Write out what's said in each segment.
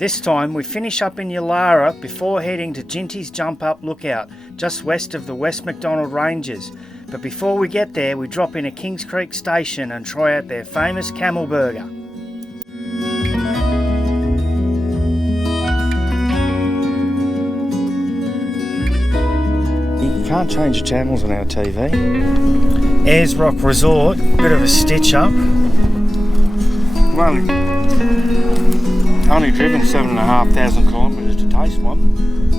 This time we finish up in Ulara before heading to Jinty's Jump Up Lookout, just west of the West MacDonald Ranges. But before we get there, we drop in at Kings Creek Station and try out their famous camel burger. You can't change channels on our TV. Ayers Rock Resort, bit of a stitch up. Only driven 7,500 kilometres to taste one.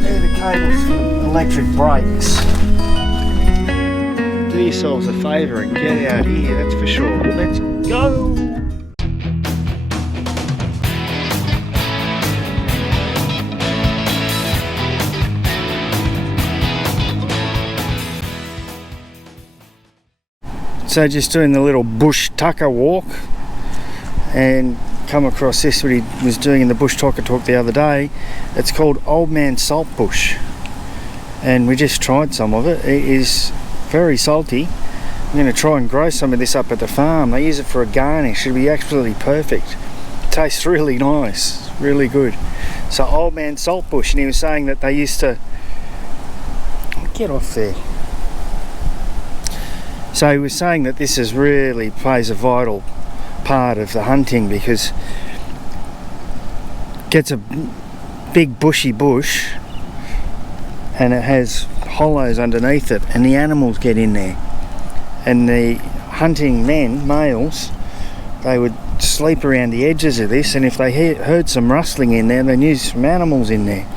There are the cables for electric brakes. Do yourselves a favour and get out here, that's for sure. Let's go! So just doing the little bush tucker walk and come across this, what he was doing in the bush tucker talk the other day. It's called Old Man Salt Bush, and we just tried some of it. It is very salty. I'm going to try and grow some of this up at the farm. They use it for a garnish. It'll be absolutely perfect. It tastes really nice, really good. So Old Man Salt Bush, and he was saying that they used to get off there. So he was saying that this really plays a vital part of the hunting, because it gets a big bushy bush and it has hollows underneath it, and the animals get in there, and the hunting men, males, they would sleep around the edges of this, and if they heard some rustling in there, they knew some animals in there.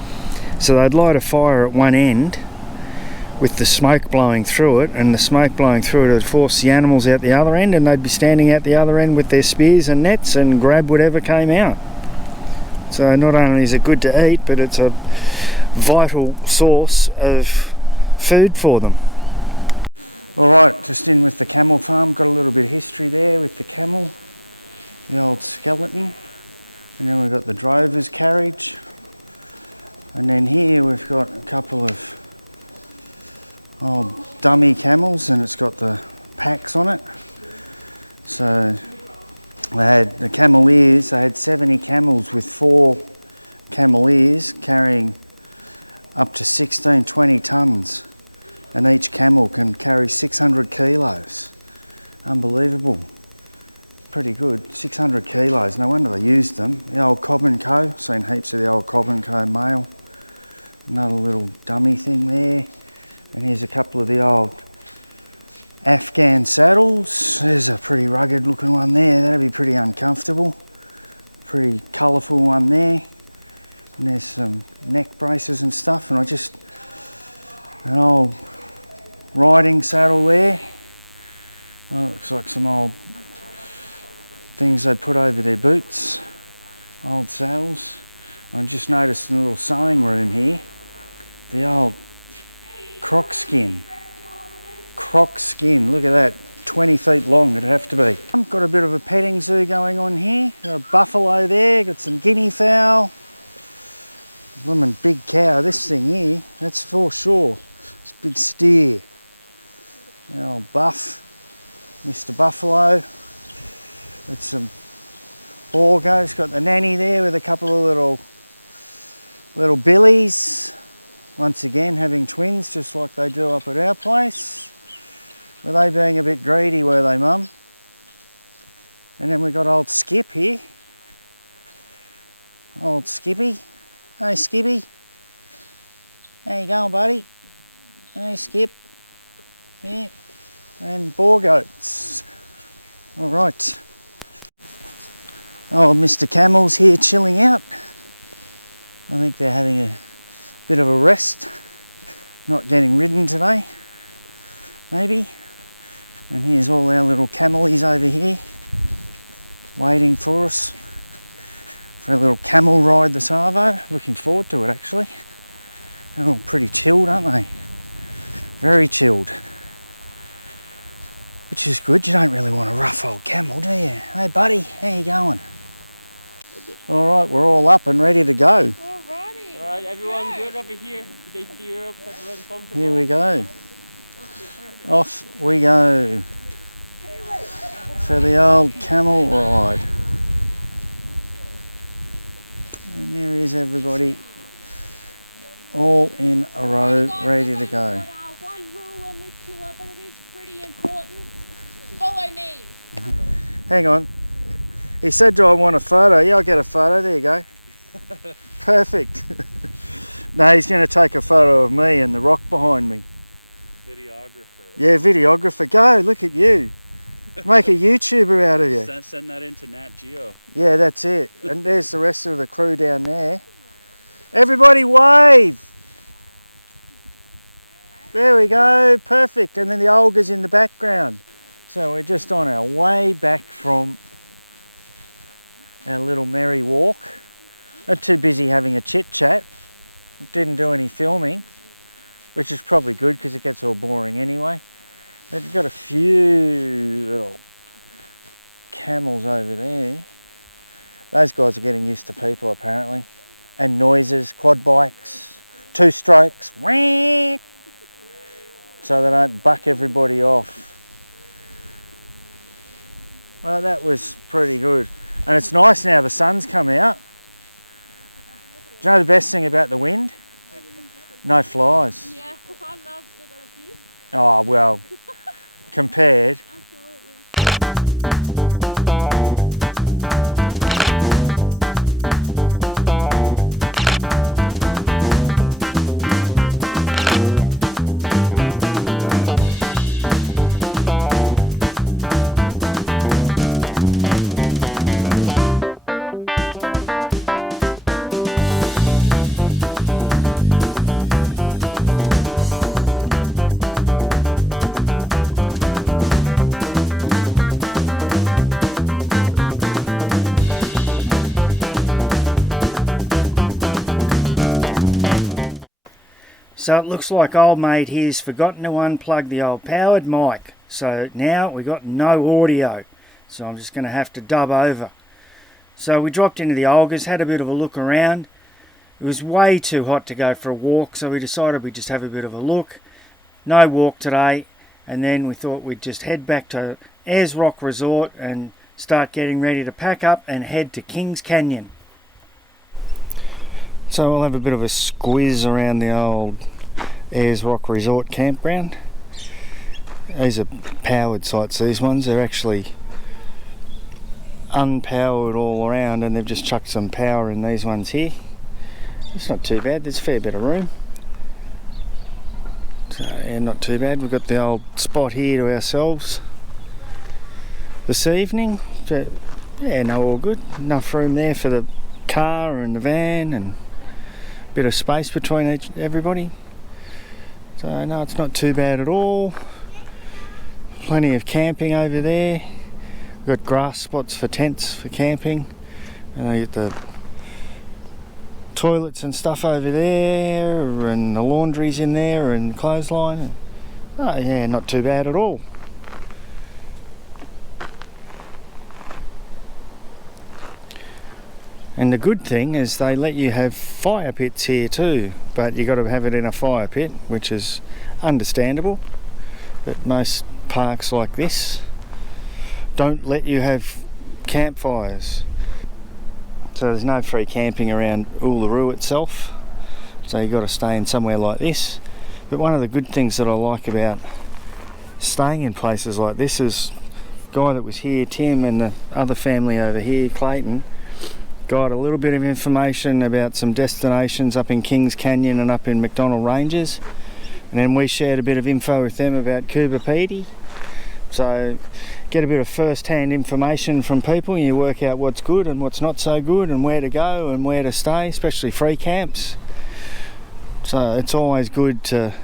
So they'd light a fire at one end with the smoke blowing through it, and the smoke blowing through it would force the animals out the other end, and they'd be standing out the other end with their spears and nets and grab whatever came out. So not only is it good to eat, but it's a vital source of food for them. Alright, just in with the camel farm. Got a little bit of history there with the camel, the old skeleton, and then we've got the drover's carriage, and then here we've got a couple of old dummy camels, and it's got the packs on it. So they had the camel ears. They had 70 camels with 4 camel ears carrying up to 16-20 tons, and each camel can carry 600 kilos. Unbelievable. Pretty good. 600 kilos. No wonder they used them. The old Cobb & Co. Seen heaps of the old Cobb & Co. mail. Another little dummy thing there. And here's a couple of the old Afghan saddles. There's a pretty rugged looking one there. That'd be pretty uncomfortable. Pretty colourful one there. And there's some neck braces and stuff. And an old riding saddle there. Well, it looks like some old things they'd put over their boots. Old saddles. I just noticed in a little sewing room here, the old croc skin, look at that, 20 feet long it'd have to be. I've got a bit of a petting zoo going on here. Got a buffalo there, got some guinea fowl, blooming big cow. This thing here, that's for sure, it's a big steer. The old buff, Mr. Buffalo. Got some Borgos, got the nanny there with a couple of little billies. Once again, having twins, just like they do up at our place. Were they being a bit greedy, were they, Mum? And then we got old Skip here. Old Skippy. Hey, Skippy. How you going, buddy? Hey, Skip. Yeah. And boar goats. All right. Old Mr. Camel's here chilling out. I think they're having a bit of a rest, not getting ridden today, maybe. And here's all our little camelies over here, waiting for us for a little camel ride this arvo. Looking forward to it, actually. They're all pretty chilled, aren't they? Very chilled. Which is good. You don't really want a rough old camel, do you? Hey buddy, how you going? All right, we're all up and ready to go. Alright, everyone good over here? They steer up, everyone's comfortable? Here we go. Off we go for the old camel ride. Here's everybody all in a row, ready to go. One rule on this tour, but it is pretty important. Follow me. Hang on. He said, do I want a photo? Yeah, I'll get a photo. There you go. Perfect. No, he's going to take a photo of me and the rock behind me. Videographer. Yeah, videographer. Go, look at you. Make a YouTuber out of you. Send that into Nat Geo. Yeah, that's it. And there's the rest of the crew down there. Everybody wave. There we go, perfect. And then the Olga's in the background. So we're just on our way back from our little merry walk. Not too busy having a chit chat. Didn't do any filming, which is probably good because it gets all boring anyway. They've got a few little camels over there. Those guys are getting used to people apparently. And noises, quad bikes, two strokes, so they don't buck everybody off. Well, that was pretty good. And it's nice now the sun's come out. Do you know the best thing about the wind? No flies. Yeah, I love still got a few. Oh, well, compared. So it looks like old mate here's forgotten to unplug the old powered mic. So now we got no audio. So I'm just going to have to dub over. So we dropped into the Olgas, had a bit of a look around. It was way too hot to go for a walk, so we decided we'd just have a bit of a look. No walk today. And then we thought we'd just head back to Ayers Rock Resort and start getting ready to pack up and head to Kings Canyon. So we'll have a bit of a squiz around the old Ayers Rock Resort campground. These are powered sites, these ones. They're actually unpowered all around and they've just chucked some power in these ones here. It's not too bad, there's a fair bit of room. So yeah, not too bad. We've got the old spot here to ourselves this evening. So, yeah, no, all good. Enough room there for the car and the van and a bit of space between everybody. So no, it's not too bad at all. Plenty of camping over there. We've got grass spots for tents for camping. And they get the toilets and stuff over there, and the laundry's in there, and clothesline. Oh yeah, not too bad at all. And the good thing is they let you have fire pits here too, but you got to have it in a fire pit, which is understandable. But most parks like this don't let you have campfires. So there's no free camping around Ulara itself. So you've got to stay in somewhere like this. But one of the good things that I like about staying in places like this is the guy that was here, Tim, and the other family over here, Clayton, got a little bit of information about some destinations up in Kings Canyon and up in McDonnell Ranges, and then we shared a bit of info with them about Coober Pedy. So get a bit of first-hand information from people and you work out what's good and what's not so good and where to go and where to stay, especially free camps. So it's always good to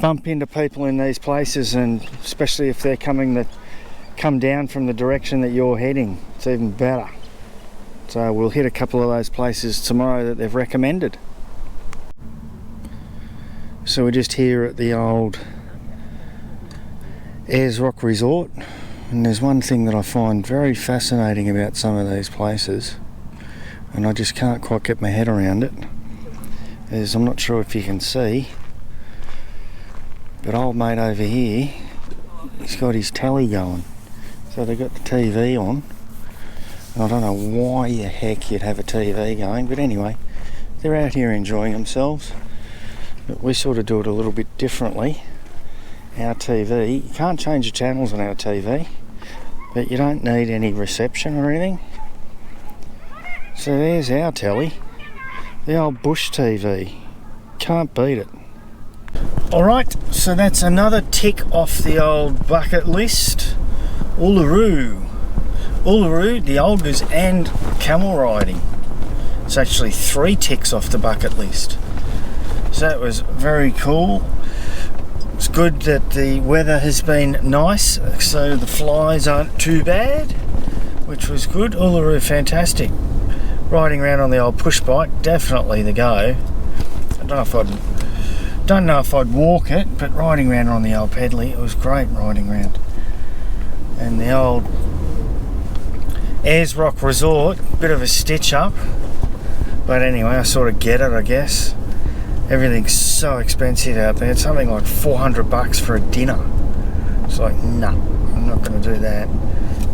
bump into people in these places, and especially if they're come down from the direction that you're heading, it's even better. So we'll hit a couple of those places tomorrow that they've recommended. So we're just here at the old Ayers Rock Resort, and there's one thing that I find very fascinating about some of these places, and I just can't quite get my head around it, is I'm not sure if you can see, but old mate over here, he's got his telly going. So they've got the TV on, I don't know why the heck you'd have a TV going, but anyway, they're out here enjoying themselves. But we sort of do it a little bit differently. Our TV, you can't change the channels on our TV, but you don't need any reception or anything. So there's our telly, the old bush TV. Can't beat it. Alright, so that's another tick off the old bucket list. Ulara. Ulara, the ogres and camel riding. It's actually 3 ticks off the bucket list. So that was very cool. It's good that the weather has been nice, so the flies aren't too bad, which was good. Ulara, fantastic. Riding around on the old push bike, definitely the go. Don't know if I'd walk it, but riding around on the old pedally, it was great riding around. And the old Ayers Rock Resort, bit of a stitch up, but anyway, I sort of get it, I guess. Everything's so expensive out there. It's something like $400 for a dinner. It's like, nah, I'm not going to do that.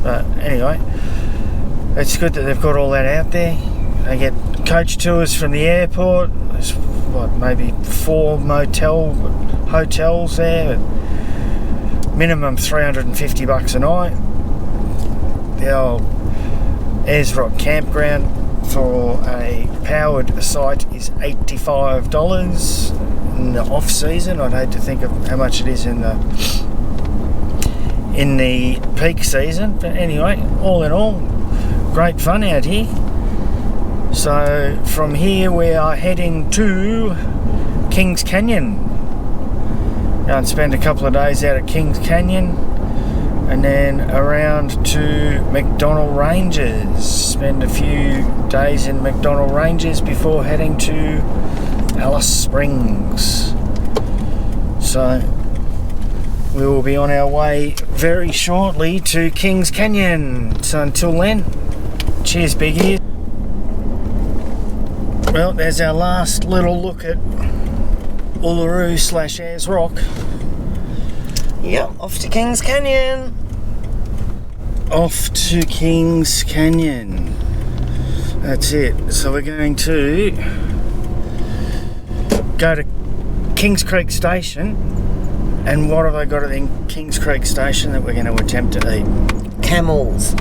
But anyway, it's good that they've got all that out there. They get coach tours from the airport. There's what, maybe 4 hotels there. Minimum $350 a night. The old Ayers Rock campground for a powered site is $85 in the off season. I'd hate to think of how much it is in the peak season, but anyway, all in all, great fun out here. So from here we are heading to Kings Canyon. Go and spend a couple of days out at Kings Canyon, and then around to McDonnell Ranges. Spend a few days in McDonnell Ranges before heading to Alice Springs. So we will be on our way very shortly to Kings Canyon. So until then, cheers big ears. Well, there's our last little look at Ulara / Ayers Rock. Yep, off to Kings Canyon. Off to Kings Canyon. That's it. So we're going to go to Kings Creek Station. And what have I got at Kings Creek Station that we're going to attempt to eat? Camels.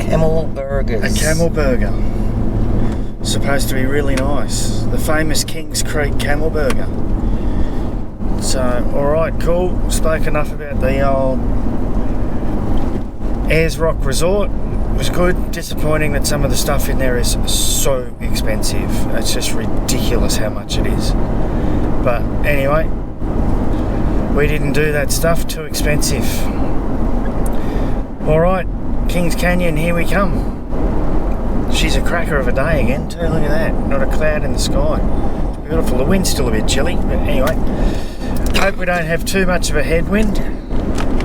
Camel burgers. A camel burger. Supposed to be really nice. The famous Kings Creek camel burger. So, alright, cool. Spoke enough about the old Ayers Rock Resort. It was good. Disappointing that some of the stuff in there is so expensive. It's just ridiculous how much it is. But anyway, we didn't do that stuff. Too expensive. Alright, Kings Canyon, here we come. She's a cracker of a day again too, look at that. Not a cloud in the sky. Beautiful. The wind's still a bit chilly, but anyway. Hope we don't have too much of a headwind.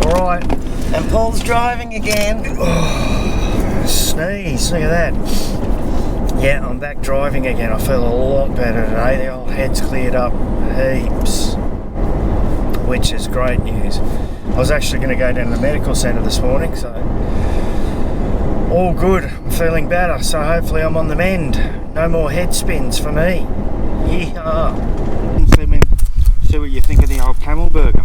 Alright. And Paul's driving again. Oh, sneeze, look at that. Yeah, I'm back driving again. I feel a lot better today. The old head's cleared up heaps, which is great news. I was actually going to go down to the medical centre this morning, so all good. I'm feeling better, so hopefully I'm on the mend. No more head spins for me. Yeah. See what you think of the old camel burger.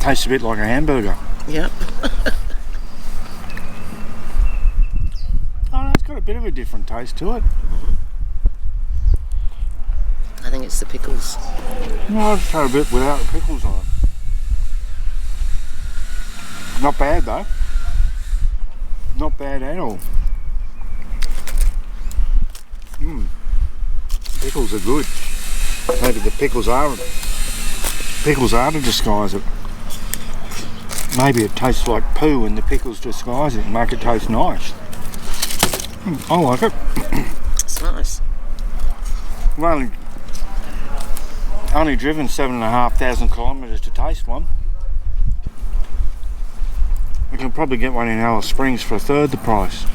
Tastes a bit like a hamburger. Yep. Oh no, it's got a bit of a different taste to it. I think it's the pickles. No, I'd try a bit without the pickles on it. Not bad though. Not bad at all. Pickles are good. Maybe the pickles are to disguise it. Maybe it tastes like poo and the pickles disguise it and make it taste nice. I like it. It's nice. I've only driven 7,500 kilometres to taste one. We can probably get one in Alice Springs for a third the price.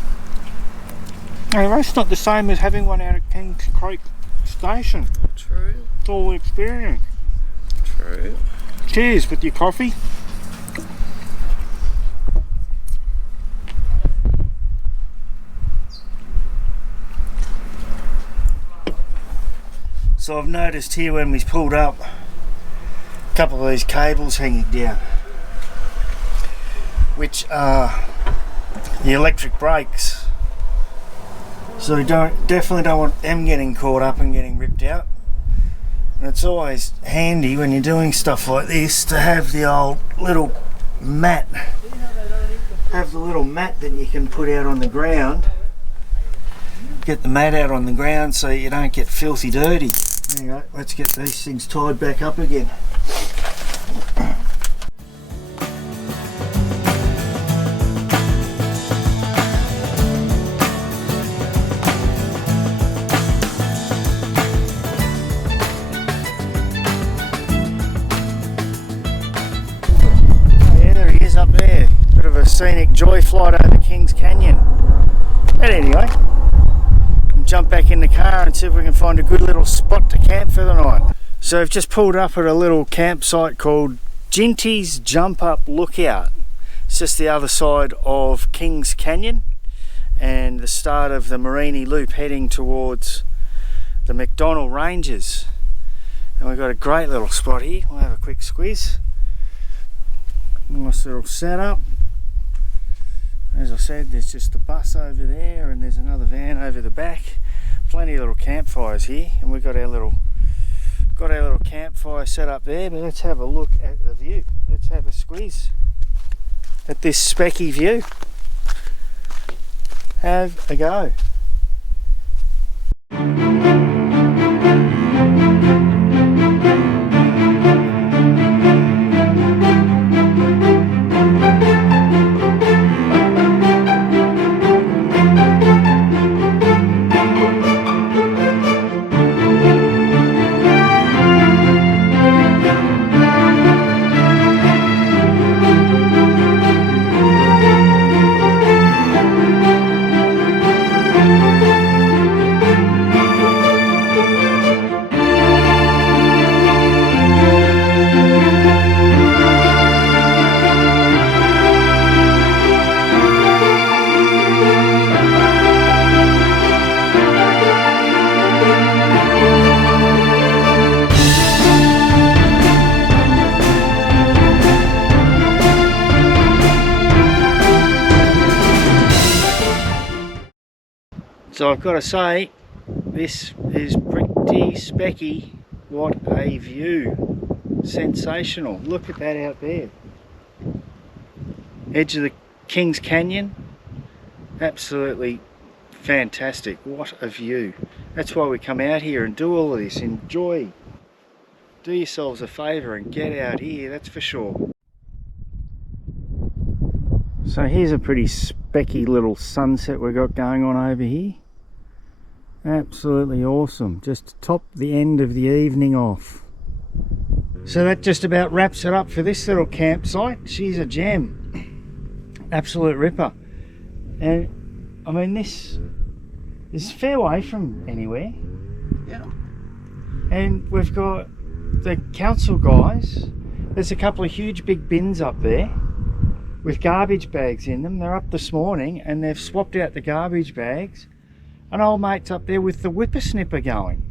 No, that's not the same as having one out at Kings Creek Station. True. It's all the experience. True. Cheers with your coffee. So I've noticed here when we've pulled up, a couple of these cables hanging down, which are the electric brakes. So we definitely don't want them getting caught up and getting ripped out. And it's always handy when you're doing stuff like this to have the old little mat. Have the little mat that you can put out on the ground. Get the mat out on the ground so you don't get filthy dirty. There you go, let's get these things tied back up again. Yeah, there he is up there. Bit of a scenic joy flight over Kings Canyon. But anyway, jump back in the car and see if we can find a good little spot to camp for the night. So I've just pulled up at a little campsite called Jinty's Jump Up Lookout. It's just the other side of Kings Canyon and the start of the Morini Loop heading towards the McDonnell Ranges. And we've got a great little spot here. We'll have a quick squeeze. Nice little setup. As I said, there's just a bus over there and there's another van over the back. Plenty of little campfires here, and we've got our little campfire set up there. But let's have a look at the view. Let's have a squeeze at this specky view. Have a go. So I've got to say, this is pretty specky. What a view. Sensational. Look at that out there. Edge of the Kings Canyon. Absolutely fantastic. What a view. That's why we come out here and do all of this. Enjoy. Do yourselves a favour and get out here, that's for sure. So here's a pretty specky little sunset we've got going on over here. Absolutely awesome. Just to top the end of the evening off. So that just about wraps it up for this little campsite. She's a gem. Absolute ripper. And I mean, this is a fair way from anywhere. Yeah. And we've got the council guys. There's a couple of huge big bins up there with garbage bags in them. They're up this morning and they've swapped out the garbage bags. An old mate's up there with the whippersnipper going.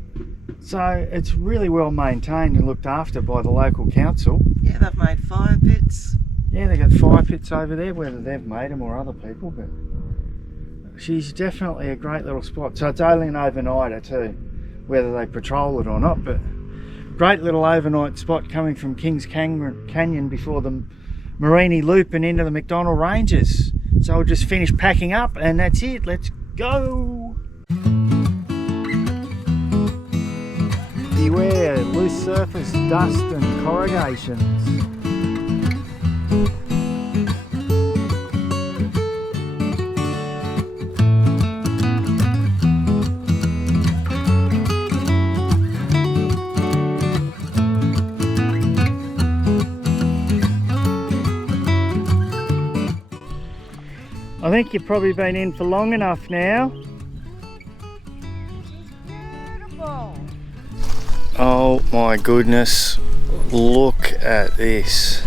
So it's really well maintained and looked after by the local council. Yeah, they've made fire pits. Yeah, they've got fire pits over there, whether they've made them or other people, but she's definitely a great little spot. So it's only an overnighter too, whether they patrol it or not, but great little overnight spot coming from Kings Canyon before the Morini Loop and into the McDonnell Ranges. So I'll just finish packing up and that's it. Let's go. Beware loose surface dust and corrugations. I think you've probably been in for long enough now. Beautiful. Oh my goodness, look at this.